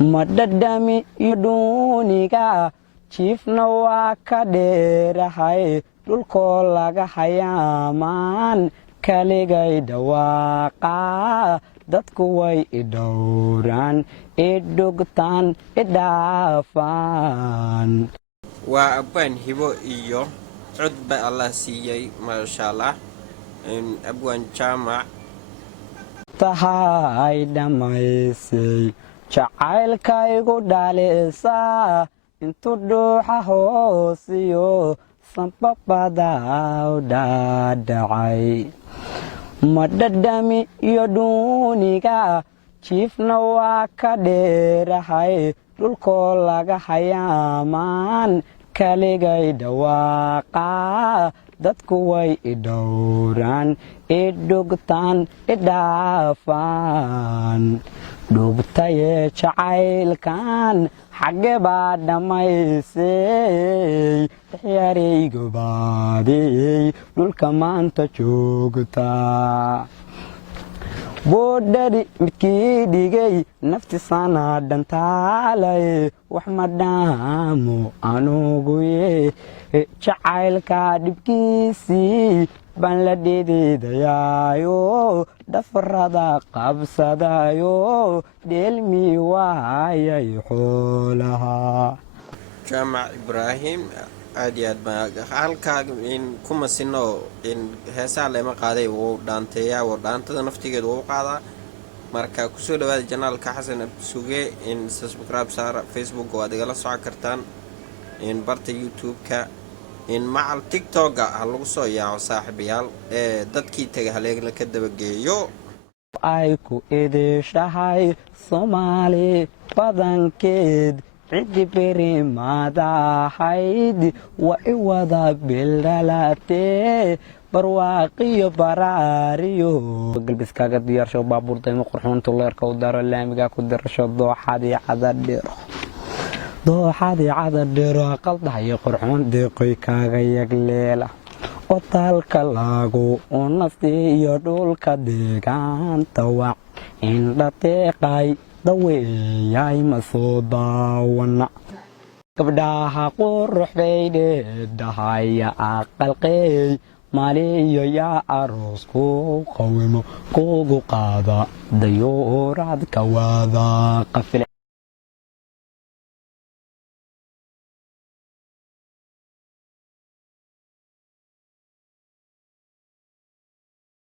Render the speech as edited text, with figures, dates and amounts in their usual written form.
madhadhami iyo dhuuniga jiifna waa ka dheerahay dhulkoo laga hayaamaan kaligay dhawaaqa dadku way idhowraan idhugtaan idhaafaan waa abwaan hibo iyo cod ba Allah siiyay maasha Allah abwaan jaamac tahay dhamaysay jacaylkaygu dhalisa intu dhuuxa hoosiyo sanbabada u dhaadhacay madhadhami iyo dhuuniga jiifna waa ka dheerahay dhulkoo laga hayaamaan kaligay dhawaaqa dadku way idhowraan idhugtaan idhaafaan dhugtaye jacaylkan xagge baa dhammaysay xyaraygu baadiyey dhulka maanta joogtaa boodhari midkii dhigay naftiisana dhantaalay wax ma dhaamo anuguye jacaylka dhibkiisii baan la dhididayaayo dhafarada qabsadayo dheelmii waayay xoolaha Jaamac Ibraahim aad iyo aad baan halkaaga kuma sino heesaha lama qaaday wuu dhaanteeyaa oo dhaantada naftigeedu wuu qaadaa marka ku soo dhawaada janaalka Xasan Absuge subscribe saara Facebook oo aad igala soo kartaan barta YouTube-ka macal TikTok-ga lagu soo yaaco saaxiibayaal dadkii tagay haleegna ka dabageeyo ay ku eedeeshahay Soomaali badankeed cidi beri maadahayd wa i wada bilalaatee barwaaqiyo baraariyo galbiskaaga diyaarsho baabuurtayma qurxoonta leerka u daro laamiga ku dirasho dooxadii cadadheero qaldahayo qurxoon deeqoy kaaga yagleela otaalka laagu u naftiyo dhulka deegaanta wac indhateeqay daweeyay ma soo daawana gabdhaha qurux bay dheedhahaya aqalqeey maaliyo yaa aroos ku qawimo kugu qaada dayuurad ka wada qafile